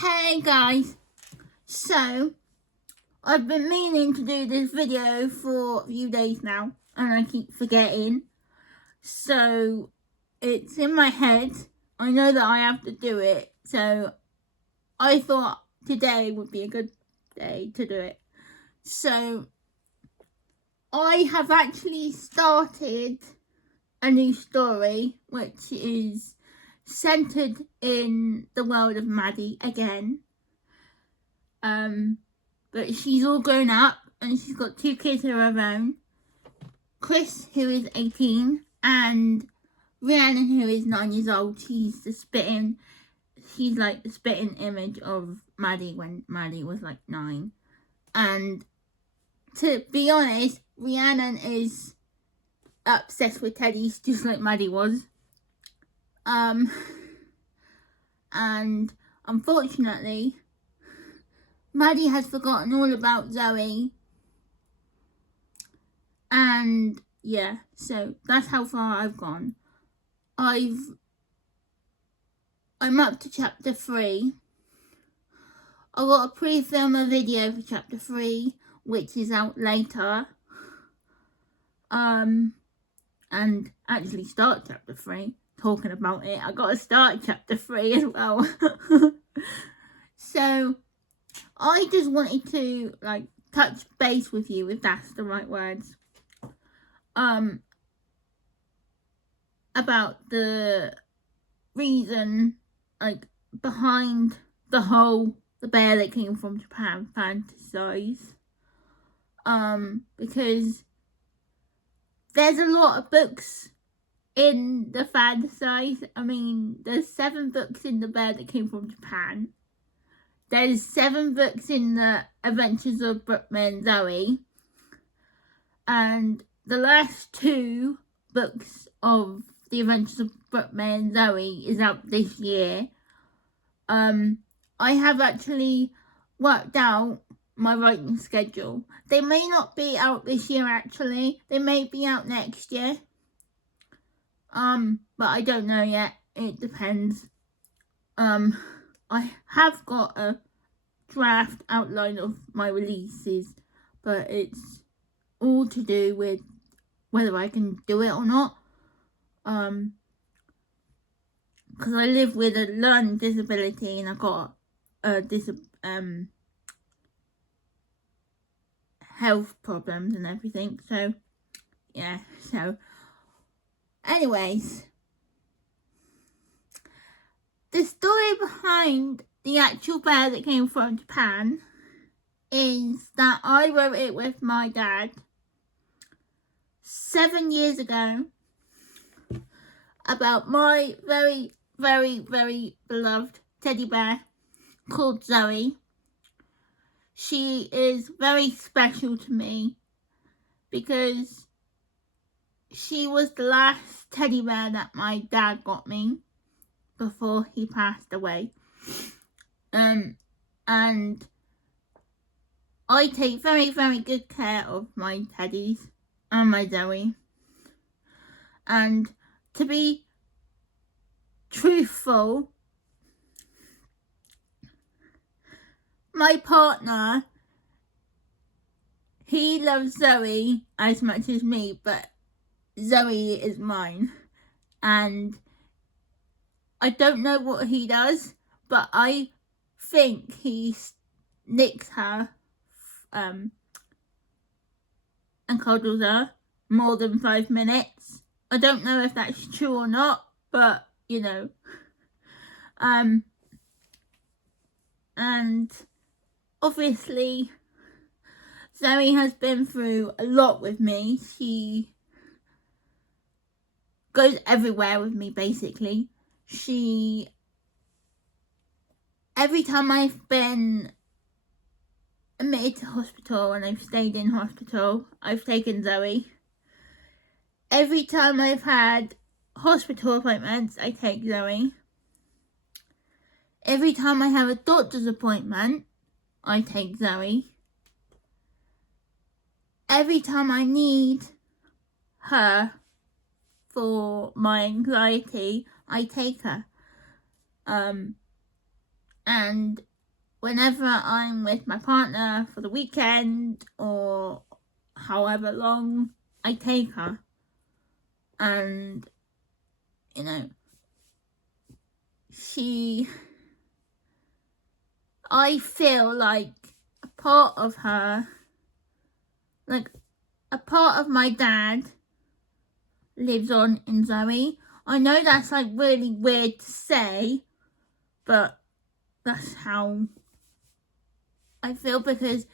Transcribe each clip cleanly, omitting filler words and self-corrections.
Hey guys, so I've been meaning to do this video for a few days now and I keep forgetting, so it's in my head. I know that I have to do it, so I thought today would be a good day to do it. So I have actually started a new story which is centered in the world of Maddie again. But she's all grown up and she's got 2 kids of her own. Chris, who is 18, and Rhiannon, who is 9 years old. She's like the spitting image of Maddie when Maddie was like 9. And to be honest, Rhiannon is obsessed with teddies just like Maddie was. And unfortunately, Maddie has forgotten all about Zoe. And yeah, so that's how far I've gone. I'm up to chapter 3. I got to pre-film a video for chapter 3, which is out later. And actually start chapter 3. Talking about it, I got to start chapter 3 as well. So I just wanted to touch base with you, if that's the right words, about the reason behind the Bear That Came From Japan fantasize, because there's a lot of books in the fantasize. I mean, there's 7 books in The Bear That Came From Japan. There's 7 books in The Adventures of Brookman and Zoe. And the last 2 books of The Adventures of Brookman and Zoe is out this year. I have actually worked out my writing schedule. They may not be out this year actually. They may be out next year. But I don't know yet. It depends. I have got a draft outline of my releases, but it's all to do with whether I can do it or not. Because I live with a learning disability and I've got health problems and everything. So yeah. So anyways, the story behind the actual Bear That Came From Japan is that I wrote it with my dad 7 years ago about my very, very, very beloved teddy bear called Zoe. She is very special to me because she was the last teddy bear that my dad got me before he passed away. And I take very, very good care of my teddies and my Zoe. And to be truthful, my partner, he loves Zoe as much as me, but Zoe is mine. And I don't know what he does, but I think he nicks her and cuddles her more than 5 minutes. I don't know if that's true or not, but you know. And obviously Zoe has been through a lot with me. She goes everywhere with me basically. Every time I've been admitted to hospital and I've stayed in hospital, I've taken Zoe. Every time I've had hospital appointments, I take Zoe. Every time I have a doctor's appointment, I take Zoe. Every time I need her for my anxiety, I take her. And whenever I'm with my partner for the weekend or however long, I take her. And, you know, I feel like a part of her, like a part of my dad lives on in Zoe. I know that's like really weird to say, but that's how I feel, because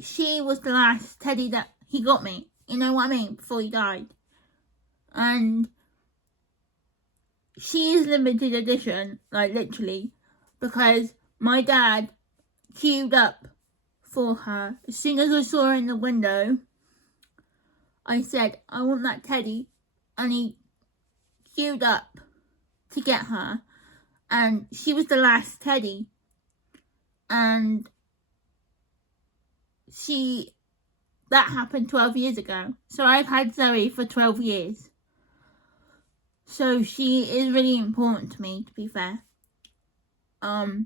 she was the last teddy that he got me. You know what I mean? Before he died. And she is limited edition, like literally, because my dad queued up for her. As soon as I saw her in the window, I said, I want that teddy. And he queued up to get her. And she was the last teddy. And that happened 12 years ago. So I've had Zoe for 12 years. So she is really important to me, to be fair. I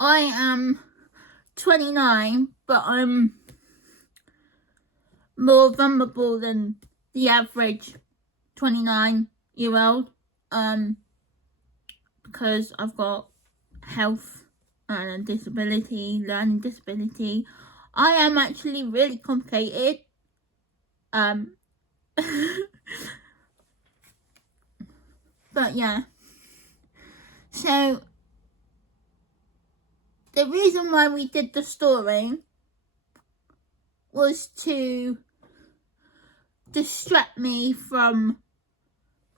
am 29, but I'm more vulnerable than the average 29-year-old, because I've got health and a disability, learning disability. I am actually really complicated. But yeah. So the reason why we did the story was to distract me from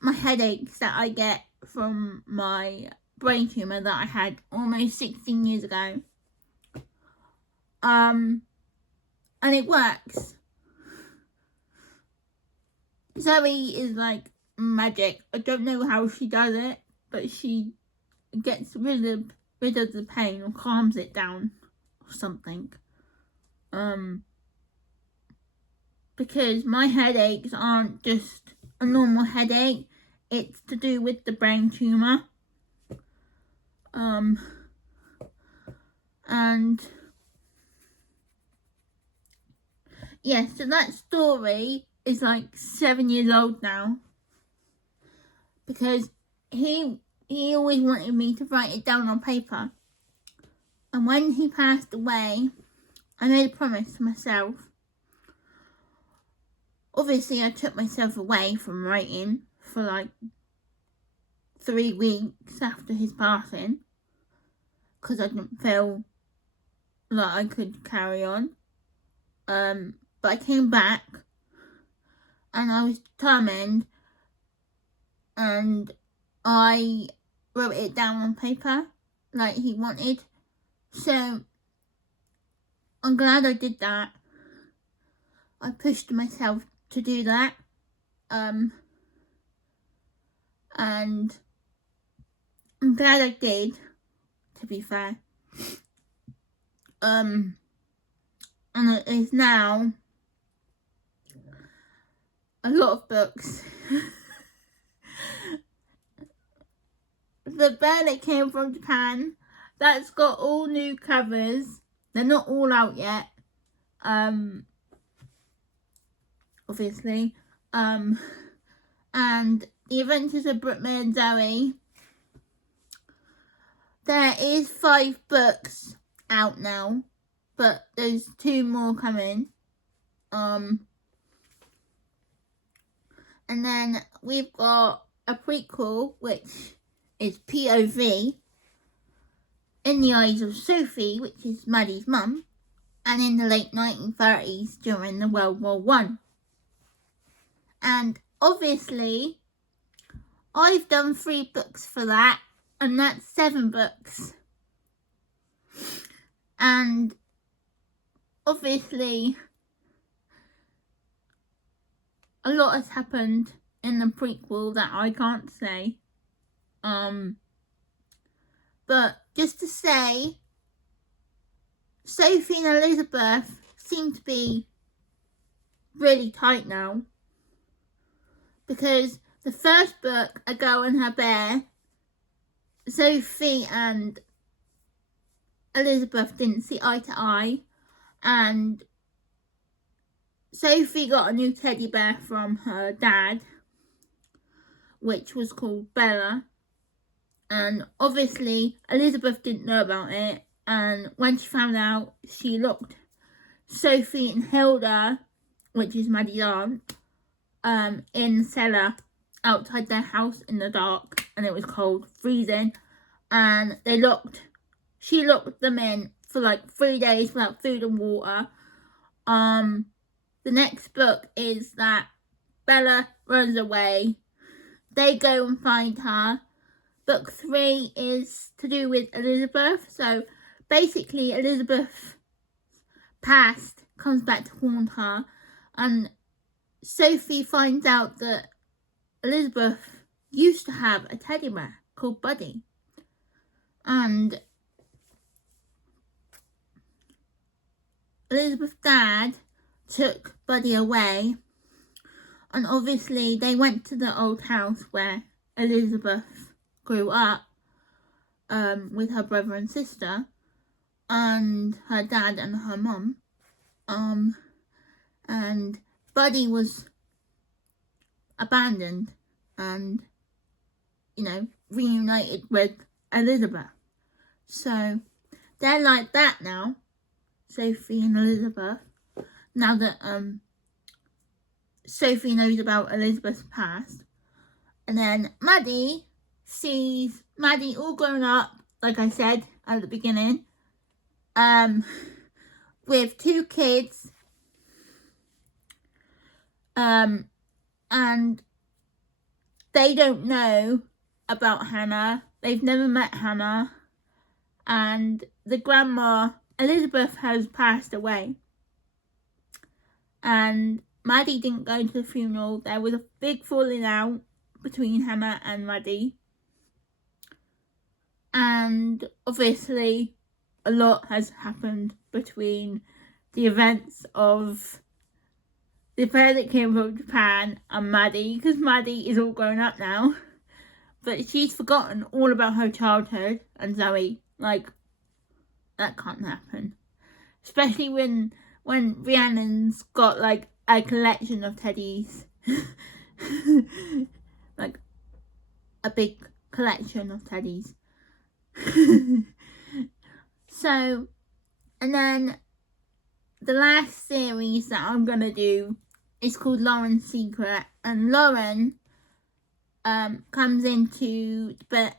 my headaches that I get from my brain tumour that I had almost 16 years ago. And it works. Zoe is like magic. I don't know how she does it, but she gets rid of the pain or calms it down or something. Because my headaches aren't just a normal headache, it's to do with the brain tumour. And yeah, so that story is like 7 years old now, because he always wanted me to write it down on paper. And when he passed away, I made a promise to myself. Obviously, I took myself away from writing for like 3 weeks after his passing, because I didn't feel like I could carry on. But I came back and I was determined, and I wrote it down on paper like he wanted. So I'm glad I did that. I pushed myself to do that. And I'm glad I did, to be fair. And it is now a lot of books. The Bear That Came From Japan, that's got all new covers. They're not all out yet, obviously. And The Adventures of Brittany and Zoe, there is 5 books out now, but there's 2 more coming. And then we've got a prequel, which is POV, In the Eyes of Sophie, which is Maddie's mum, and in the late 1930s during the World War I. And obviously, I've done 3 books for that, and that's 7 books. And obviously, a lot has happened in the prequel that I can't say. But just to say, Sophie and Elizabeth seem to be really tight now, because the first book, A Girl and Her Bear, Sophie and Elizabeth didn't see eye to eye, and Sophie got a new teddy bear from her dad, which was called Bella, and obviously Elizabeth didn't know about it, and when she found out, she locked Sophie and Hilda, which is Maddie's aunt, in the cellar outside their house in the dark, and it was cold, freezing, and she locked them in for like 3 days without food and water. The next book is that Bella runs away. They go and find her. Book 3 is to do with Elizabeth. So basically Elizabeth's past comes back to haunt her, and Sophie finds out that Elizabeth used to have a teddy bear called Buddy, and Elizabeth's dad took Buddy away, and obviously they went to the old house where Elizabeth grew up, with her brother and sister and her dad and her mum, and Buddy was abandoned and, reunited with Elizabeth. So they're like that now, Sophie and Elizabeth, now that Sophie knows about Elizabeth's past. And then Maddie sees Maddie all grown up, like I said at the beginning, with 2 kids, and they don't know about Hannah. They've never met Hannah, and the grandma Elizabeth has passed away, and Maddie didn't go to the funeral. There was a big falling out between Hannah and Maddie, and obviously a lot has happened between the events of the bear that came from Japan and Maddie, because Maddie is all grown up now, but she's forgotten all about her childhood and Zoe. Like, that can't happen, especially when Rhiannon's got like a collection of teddies, like a big collection of teddies. So, and then the last series that I'm gonna do is called Lauren's Secret, and Lauren comes into the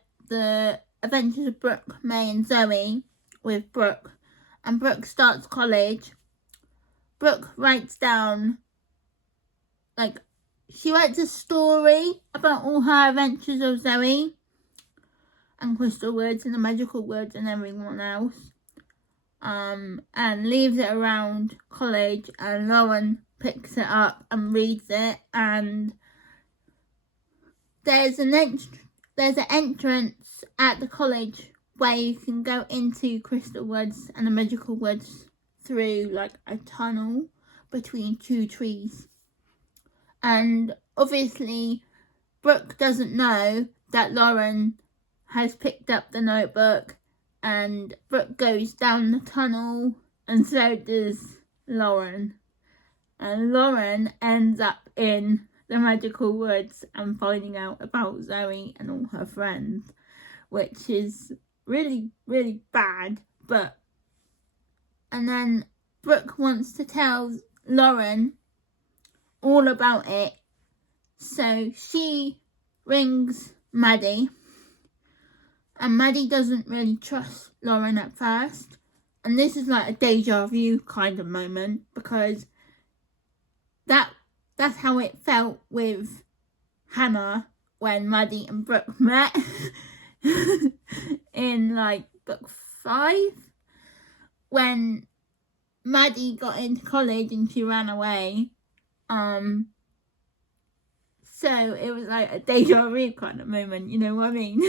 adventures of Brooke, May and Zoe with Brooke, and Brooke starts college. Brooke writes down, like, she writes a story about all her adventures of Zoe and Crystal Woods and the Magical Woods and everyone else, and leaves it around college, and Lauren picks it up and reads it, and there's an entrance at the college where you can go into Crystal Woods and the Magical Woods through like a tunnel between 2 trees. And obviously Brooke doesn't know that Lauren has picked up the notebook, and Brooke goes down the tunnel, and so does Lauren. And Lauren ends up in the Magical Woods and finding out about Zoe and all her friends, which is really, really bad. And then Brooke wants to tell Lauren all about it, so she rings Maddie, and Maddie doesn't really trust Lauren at first, and this is like a deja vu kind of moment, because that's how it felt with Hannah when Maddie and Brooke met in like book 5, when Maddie got into college and she ran away. So it was like a deja vu kind of moment, you know what I mean?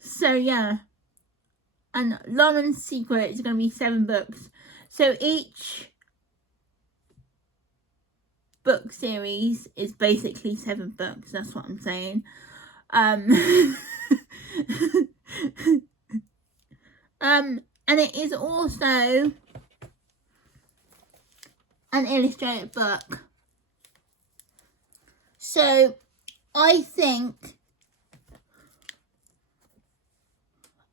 So yeah, and Lauren's Secret is going to be 7 books. So each book series is basically 7 books. That's what I'm saying. And it is also an illustrated book. So I think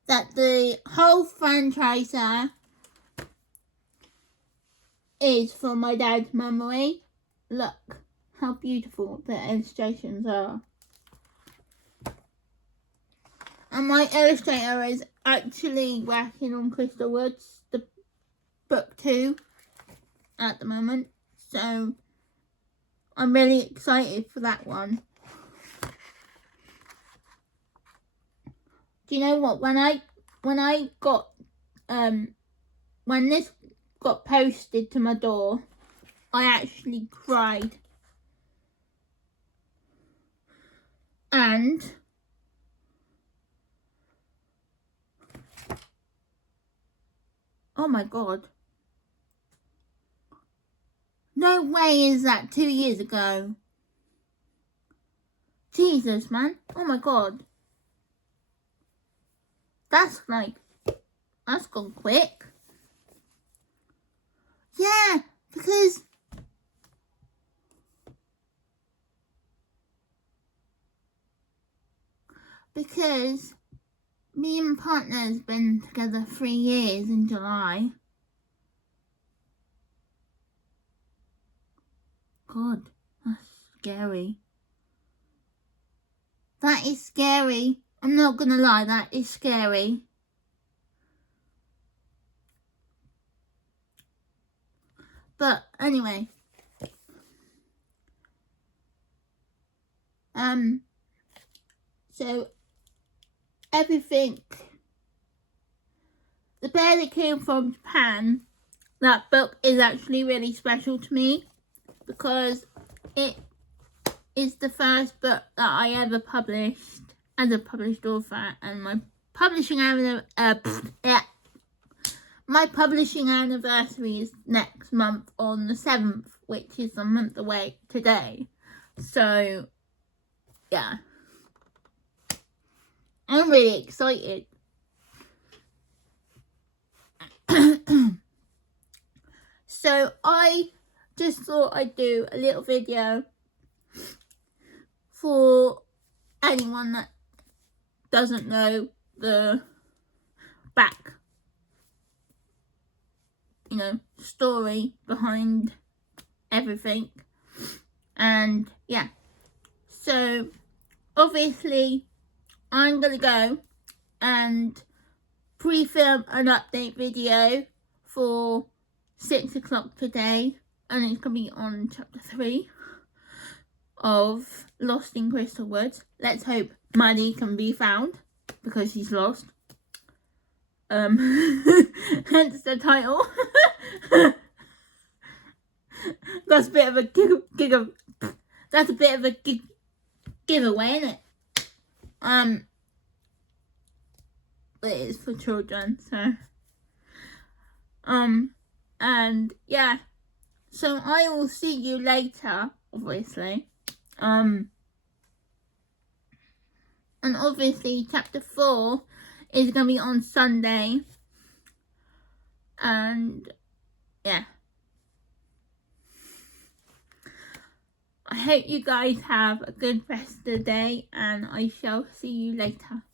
that the whole franchise is for my dad's memory. Look how beautiful the illustrations are. And my illustrator is actually working on Crystal Woods, the book 2, at the moment. So I'm really excited for that one. Do you know what? When this got posted to my door, I actually cried. And oh my god. No way is that 2 years ago. Jesus, man. Oh my god. That's gone quick. Yeah, because me and my partner's been together 3 years in July. God, that's scary. That is scary. I'm not gonna lie, that is scary. But anyway. So everything, The Bear That Came From Japan, that book is actually really special to me because it is the first book that I ever published as a published author, and my publishing anniversary is next month on the 7th, which is a month away today. So yeah, I'm really excited. So I just thought I'd do a little video for anyone that doesn't know the back, story behind everything. And yeah, so obviously I'm gonna go and pre-film an update video for 6 o'clock today, and it's gonna be on chapter 3 of Lost in Crystal Woods. Let's hope Maddie can be found because she's lost. Hence the title. That's a bit of a that's a bit of a giveaway, isn't it? But it is for children, so and yeah, so I will see you later, obviously. And obviously chapter 4 is gonna be on Sunday, and yeah, I hope you guys have a good rest of the day, and I shall see you later.